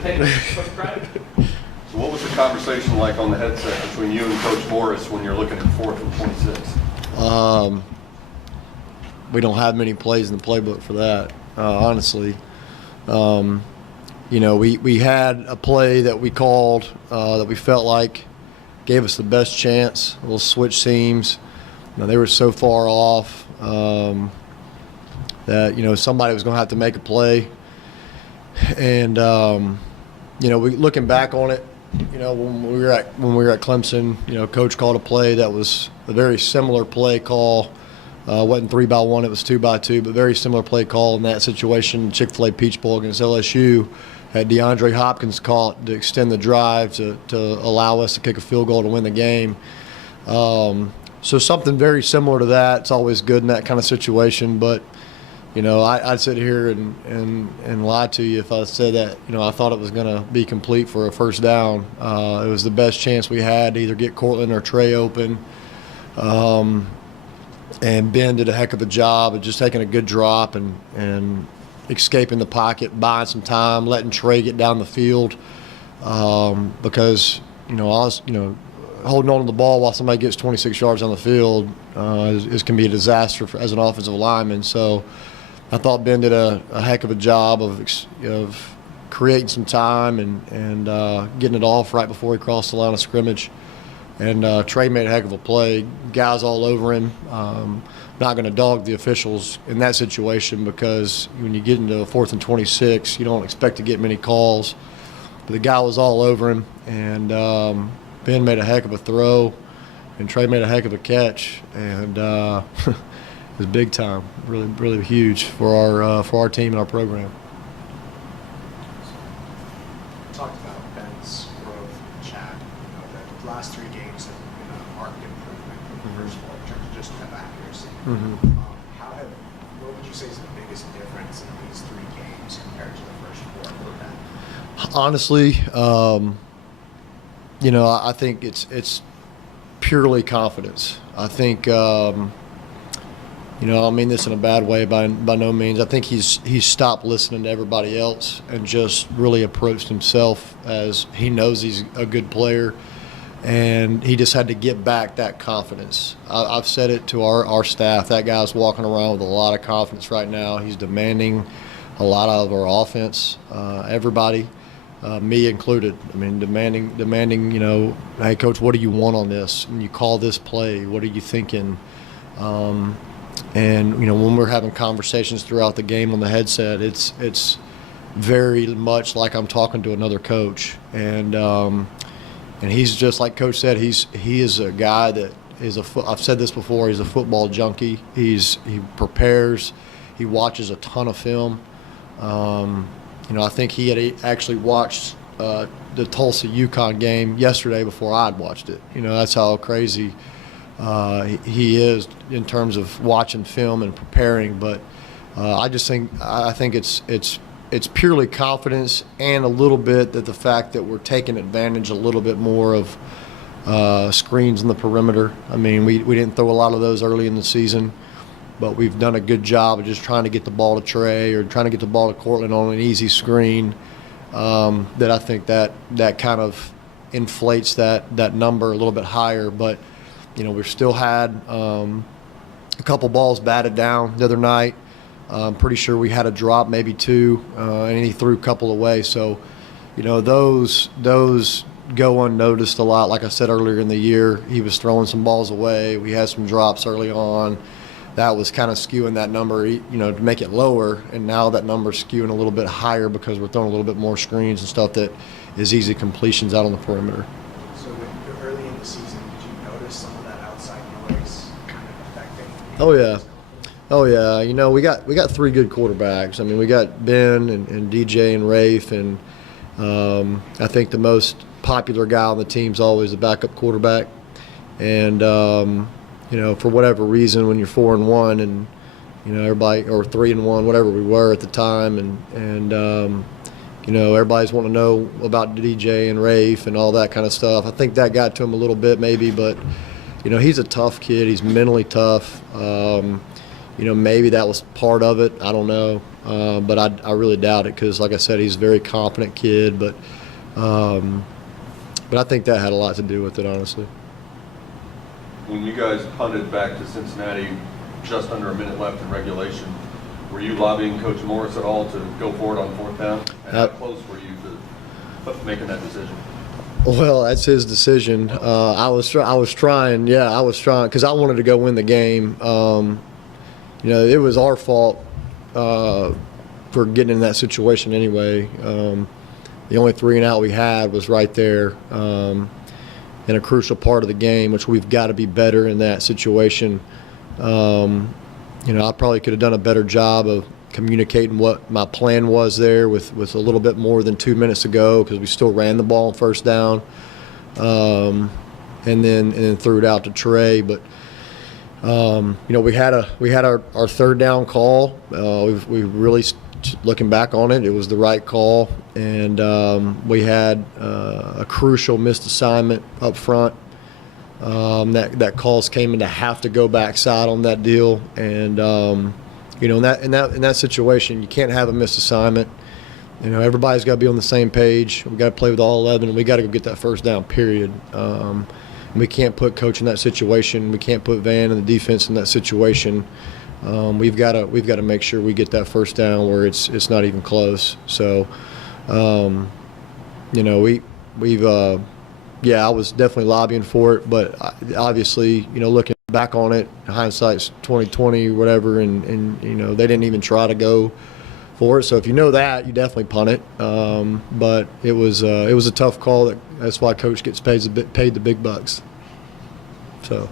Craddock. So what was the conversation like on the headset between you and Coach Morris when you're looking at 4th and 26? We don't have many plays in the playbook for that, honestly. We had a play that we called that we felt like gave us the best chance. We'll switch seams. They were so far off that somebody was going to have to make a play. And we looking back on it, when we were at Clemson, Coach called a play that was a very similar play call. Wasn't 3-by-1, it was 2-by-2, but very similar play call in that situation. Chick-fil-A Peach Bowl against LSU had DeAndre Hopkins caught to extend the drive to allow us to kick a field goal to win the game. So something very similar to that. It's always good in that kind of situation, but I'd sit here and lie to you if I said that I thought it was going to be complete for a first down. It was the best chance we had to either get Cortland or Trey open. And Ben did a heck of a job of just taking a good drop and escaping the pocket, buying some time, letting Trey get down the field. Because I was holding on to the ball while somebody gets 26 yards on the field can be a disaster as an offensive lineman. So I thought Ben did a heck of a job of creating some time and getting it off right before he crossed the line of scrimmage. And Trey made a heck of a play. Guys all over him. Not going to dog the officials in that situation because when you get into 4th and 26, you don't expect to get many calls. But the guy was all over him, and Ben made a heck of a throw, and Trey made a heck of a catch, and it was big time, really, really huge for our team and our program. Talked about Ben's growth, Chad. The last 3 games have been a marked improvement from the first of all in terms of just kind of accuracy. What would you say is the biggest difference in these 3 games compared to the first 4 for Ben? Honestly, I think it's purely confidence. I think, I don't mean this in a bad way by no means. I think he's stopped listening to everybody else and just really approached himself as he knows he's a good player, and he just had to get back that confidence. I've said it to our staff. That guy's walking around with a lot of confidence right now. He's demanding a lot out of our offense, everybody. Me included. I mean, demanding. Hey, coach, what do you want on this? When you call this play, what are you thinking? And when we're having conversations throughout the game on the headset, it's very much like I'm talking to another coach. And he's just like Coach said. He is a guy that is I've said this before. He's a football junkie. He prepares. He watches a ton of film. I think he had actually watched the Tulsa-UConn game yesterday before I'd watched it. That's how crazy he is in terms of watching film and preparing. But I think it's purely confidence and a little bit that the fact that we're taking advantage a little bit more of screens in the perimeter. I mean, we didn't throw a lot of those early in the season, but we've done a good job of just trying to get the ball to Trey or trying to get the ball to Cortland on an easy screen. That I think that kind of inflates that number a little bit higher. But we've still had a couple balls batted down the other night. I'm pretty sure we had a drop, maybe 2, and he threw a couple away. So, those go unnoticed a lot. Like I said earlier in the year, he was throwing some balls away. We had some drops early on. That was kind of skewing that number, to make it lower. And now that number's skewing a little bit higher because we're throwing a little bit more screens and stuff that is easy completions out on the perimeter. So early in the season, did you notice some of that outside noise kind of affecting? Oh yeah. We got 3 good quarterbacks. I mean, we got Ben and DJ and Rafe, and I think the most popular guy on the team is always the backup quarterback. And for whatever reason, when you're 4-1 and everybody, or 3-1, whatever we were at the time, and everybody's wanting to know about DJ and Rafe and all that kind of stuff. I think that got to him a little bit maybe, but he's a tough kid. He's mentally tough. Maybe that was part of it. I don't know. but I really doubt it because, like I said, he's a very competent kid. But I think that had a lot to do with it, honestly. When you guys punted back to Cincinnati, just under a minute left in regulation, were you lobbying Coach Morris at all to go for it on fourth down? And how close were you to making that decision? Well, that's his decision. I was trying because I wanted to go win the game. It was our fault for getting in that situation anyway. The only 3 and out we had was right there in a crucial part of the game, which we've got to be better in that situation. I probably could have done a better job of communicating what my plan was there with a little bit more than 2 minutes to go because we still ran the ball on first down, and then threw it out to Trey. But we had our third down call. We really, looking back on it, it was the right call, and we had a crucial missed assignment up front. That calls came in to have to go backside on that deal, and in that situation, you can't have a missed assignment. Everybody's got to be on the same page. We got to play with all 11, and we got to go get that first down. Period. We can't put Coach in that situation. We can't put Van and the defense in that situation. We've got to make sure we get that first down where it's not even close. So, I was definitely lobbying for it, but obviously, looking back on it, hindsight's 20/20 or whatever, and they didn't even try to go for it. So if you know that, you definitely punt it. But it was a tough call. That's why Coach gets paid the big bucks. So.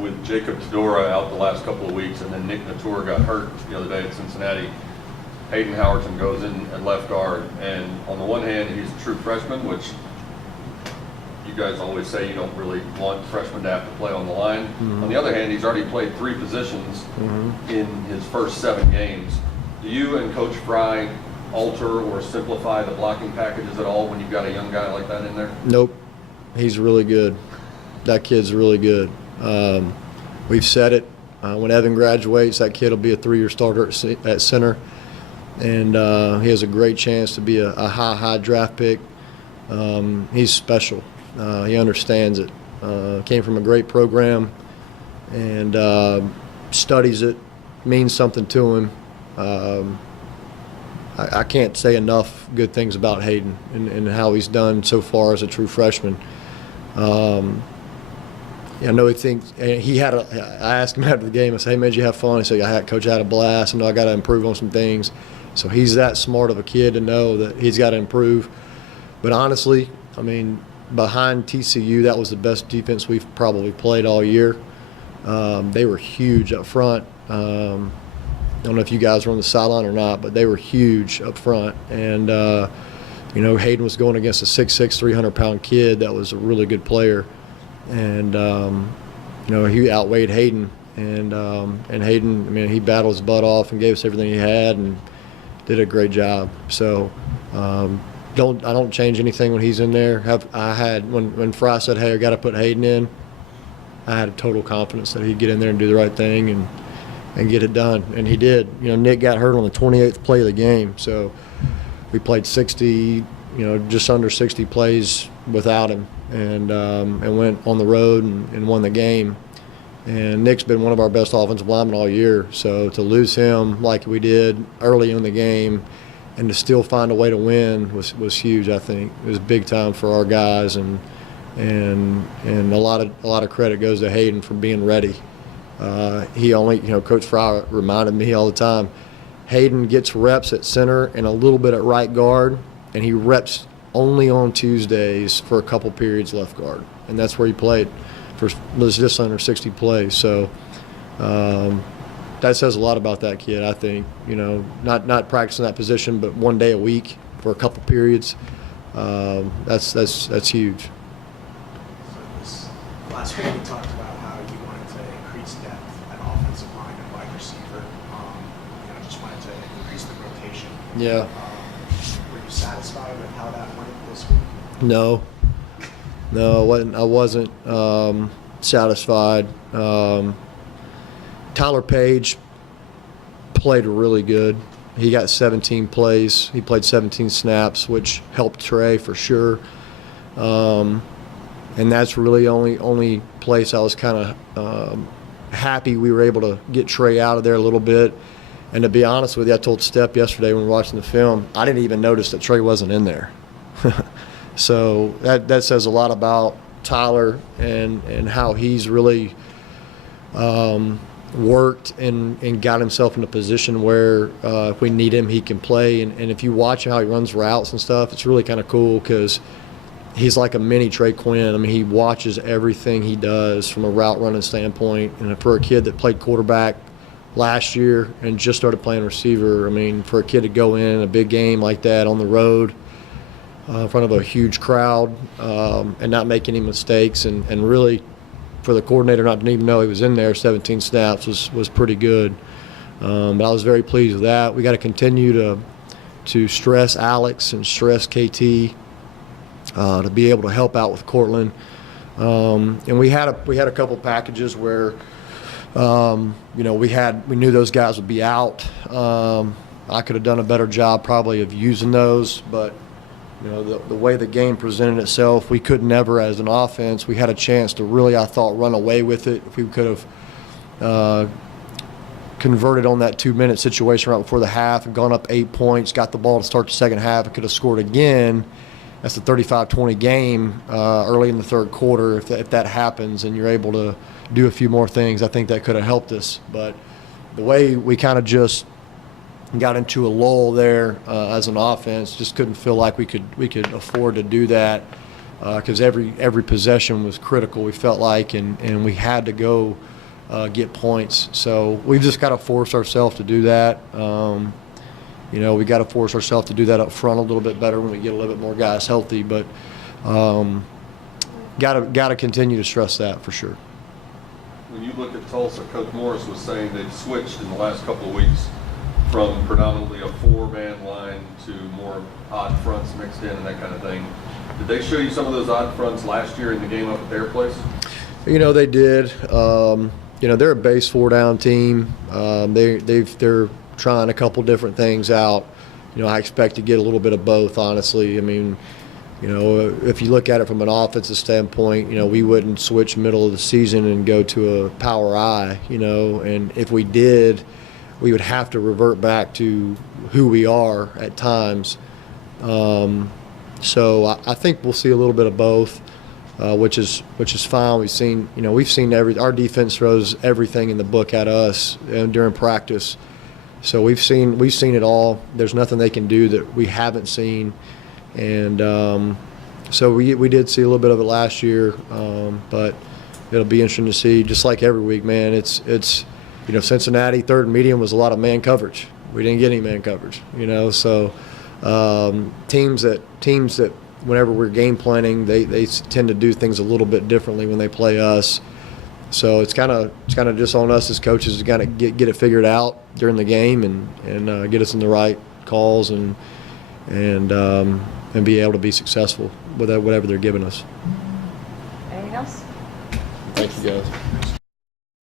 With Jacob Tedora out the last couple of weeks, and then Nick Natur got hurt the other day at Cincinnati, Hayden Howerton goes in at left guard. And on the one hand, he's a true freshman, which you guys always say you don't really want freshmen to have to play on the line. Mm-hmm. On the other hand, he's already played 3 positions in his first 7 games. Do you and Coach Fry alter or simplify the blocking packages at all when you've got a young guy like that in there? Nope. He's really good. That kid's really good. We've said it. When Evan graduates, that kid will be a 3-year starter at center. And he has a great chance to be a high draft pick. He's special. He understands it. Came from a great program and studies it, means something to him. I can't say enough good things about Hayden and how he's done so far as a true freshman. I know he thinks I asked him after the game. I said, "Hey, man, did you have fun?" He said, "Coach, I had a blast. I know I got to improve on some things." So he's that smart of a kid to know that he's got to improve. But honestly, behind TCU, that was the best defense we've probably played all year. They were huge up front. I don't know if you guys were on the sideline or not, but they were huge up front. And Hayden was going against a 6'6", 300-pound kid that was a really good player. And he outweighed Hayden, and Hayden, he battled his butt off and gave us everything he had and did a great job. So I don't change anything when he's in there. When Fry said, "Hey, I got to put Hayden in," I had total confidence that he'd get in there and do the right thing and get it done, and he did. Nick got hurt on the 28th play of the game, so we played 60, just under 60 plays without him. And went on the road and won the game. And Nick's been one of our best offensive linemen all year. So to lose him like we did early in the game and to still find a way to win was huge, I think. It was big time for our guys, and a lot of credit goes to Hayden for being ready. Coach Fry reminded me all the time, Hayden gets reps at center and a little bit at right guard, and he reps only on Tuesdays for a couple periods left guard, and that's where he played for just under 60 plays. So that says a lot about that kid, I think. Not practicing that position, but 1 day a week for a couple periods. That's huge. So last week we talked about how you wanted to increase depth at offensive line and wide receiver. Just wanted to increase the rotation. Yeah. Were you satisfied with how that went this week? No, I wasn't satisfied. Tyler Page played really good. He got 17 plays. He played 17 snaps, which helped Trey for sure. And that's really only place I was kind of happy we were able to get Trey out of there a little bit. And to be honest with you, I told Step yesterday when we were watching the film, I didn't even notice that Trey wasn't in there. So that says a lot about Tyler and how he's really worked and got himself in a position where if we need him, he can play. And if you watch how he runs routes and stuff, it's really kind of cool because he's like a mini Trey Quinn. I mean, he watches everything he does from a route running standpoint. And for a kid that played quarterback last year and just started playing receiver, I mean, for a kid to go in a big game like that on the road in front of a huge crowd and not make any mistakes and really for the coordinator not to even know he was in there, 17 snaps was pretty good. But I was very pleased with that. We got to continue to stress Alex and stress KT to be able to help out with Cortland. And we had a couple packages where we knew those guys would be out. I could have done a better job probably of using those, but the way the game presented itself, we could never, as an offense, we had a chance to really, I thought, run away with it. If we could have converted on that 2-minute situation right before the half and gone up 8 points, got the ball to start the second half, and could have scored again. That's the 35-20 game early in the third quarter. If that happens and you're able to do a few more things, I think that could have helped us. But the way we kind of just got into a lull there as an offense, just couldn't feel like we could afford to do that because every possession was critical, we felt like, and we had to go get points. So we've just got to force ourselves to do that. We got to force ourselves to do that up front a little bit better when we get a little bit more guys healthy. But got to continue to stress that for sure. When you look at Tulsa, Coach Morris was saying they've switched in the last couple of weeks from predominantly a 4-man line to more odd fronts mixed in and that kind of thing. Did they show you some of those odd fronts last year in the game up at their place? They did. They're a base 4-down team. They're trying a couple different things out. I expect to get a little bit of both, honestly. I mean, if you look at it from an offensive standpoint, we wouldn't switch middle of the season and go to a power I, and if we did, we would have to revert back to who we are at times. So I think we'll see a little bit of both, which is fine. We've seen our defense throws everything in the book at us during practice. So we've seen it all. There's nothing they can do that we haven't seen, and so we did see a little bit of it last year, but it'll be interesting to see. Just like every week, man, it's Cincinnati third and medium was a lot of man coverage. We didn't get any man coverage, So teams that whenever we're game planning, they tend to do things a little bit differently when they play us. So it's kind of just on us as coaches to kind of get it figured out during the game and get us in the right calls and be able to be successful with whatever they're giving us. Anything else? Thank you, guys.